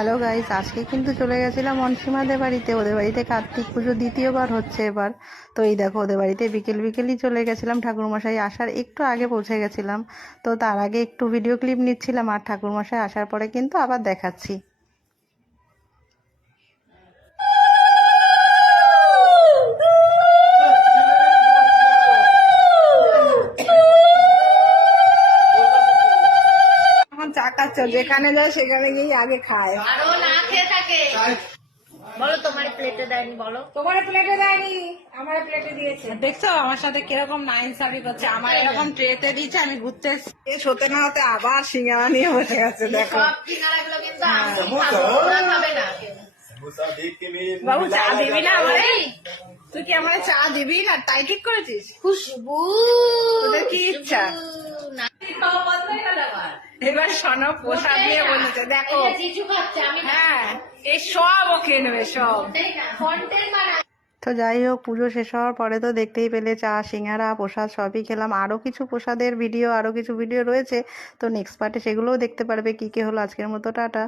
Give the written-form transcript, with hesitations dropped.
Hello guys, আজকে কিন্তু চলে গেছিলাম অনসীমাদের বাড়িতে। ওদের বাড়িতে কার্তিক পুজো দ্বিতীয়বার হচ্ছে এবার। তো এই দেখো, ওদের বাড়িতে বিকেল বিকেলই চলে গেছিলাম, ঠাকুরমশাই আসার একটু আগে পৌঁছে গেছিলাম। তো তার আগে একটু ভিডিও ক্লিপ নিচ্ছিলাম, আর ঠাকুরমশাই আসার পরে কিন্তু আবার দেখাচ্ছি। এখন চা খাচ্ছ, যেখানে যায় সেখানে গিয়ে আগে খায়। আরো না খেয়ে থাকে। বলো তোমার প্লেটে দেয়নি, বলো তোমার প্লেটে দেয়নি, আমার প্লেটে দিয়েছে। দেখছো আমার সাথে কিরকম নাইন সারি করছে। আমার এরকম ট্রেতে দিচ্ছে, আমি ঘুরতে শেষ হতে না হতে আবার সিঙ্গারা নিয়ে বসে গেছে। দেখো সব ঠিকানাগুলো কিন্তু আমি খাবো, ওরা খাবে না কেউ। বাবু, চা দিবি না আমারে? তুই কি আমারে চা দিবি না? তাই ঠিক করেছিস? খুশবু তোদের কি ইচ্ছা? না, খাওয়া বন্ধ হয়ে গেল আমার। এবার শোনো, প্রসাদ নিয়ে বলেছে, দেখো। এটা জিজু খাচ্ছে, আমি না। হ্যাঁ, এই সব ও খেয়ে নেবে, সব। কন্টেন্ট বানাই। তো যাই হোক, পুজো শেষ হওয়ার পরে তো দেখতেই পেলে চা, সিঙ্গারা, প্রসাদ সবই খেলাম। আরও কিছু প্রসাদের ভিডিও, আরও কিছু ভিডিও রয়েছে। তো নেক্সট পার্টে সেগুলোও দেখতে পারবে কি কি হলো। আজকের মতো টাটা।